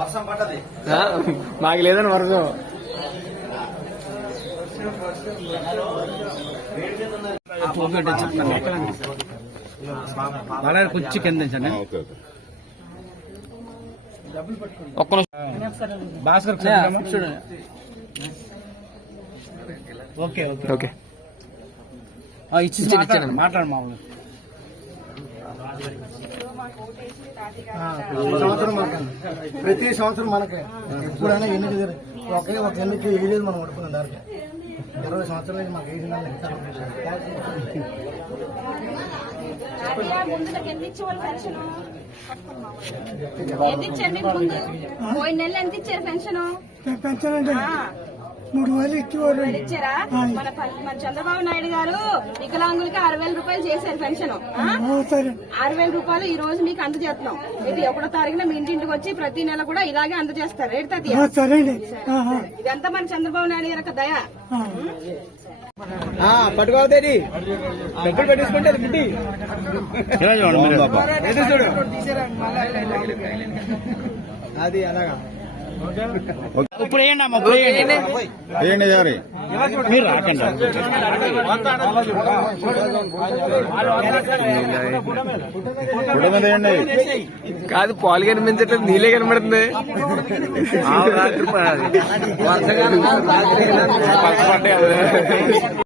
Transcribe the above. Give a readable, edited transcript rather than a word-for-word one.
వర్షం పడ్డది మాకు లేదని వర్షం. కొంచెం కింద ఒక్క భాస్కర్ చూడండి. ఓకే ఓకే ఓకే ఇచ్చాను మాట్లాడు మామూలు. ప్రతి సంవత్సరం మనకి ఎప్పుడైనా ఎన్నిక ఒక ఎన్నిక వేయలేదు మనం పడుకున్నాం దానికి 20 సంవత్సరాల నుంచి మాకు వేసిందని పోయిన నెల ఎంత ఇచ్చారు పెన్షన్? పెన్షన్ అంటే 3,000 ఇచ్చేవారు. ఇచ్చారా? మన చంద్రబాబు నాయుడు గారు వికలాంగులకి 6,000 రూపాయలు చేశారు పెన్షన్. 6,000 రూపాయలు ఈ రోజు మీకు అందజేస్తున్నాం. ఇది 1వ తారీఖున మీ ఇంటింటికి వచ్చి ప్రతి నెల కూడా ఇలాగే అందజేస్తారు. ఇదంతా మన చంద్రబాబు నాయుడు గారి దయ. పట్టుకోవద్దేది డబ్బులు పెట్టేసుకుంటే అది అలాగా. ఇప్పుడు వేయండి మీరు రాకండి. కాదు పాలు కనిపించట్లేదు, నీళ్ళే కనబడుతుంది. రాత్రి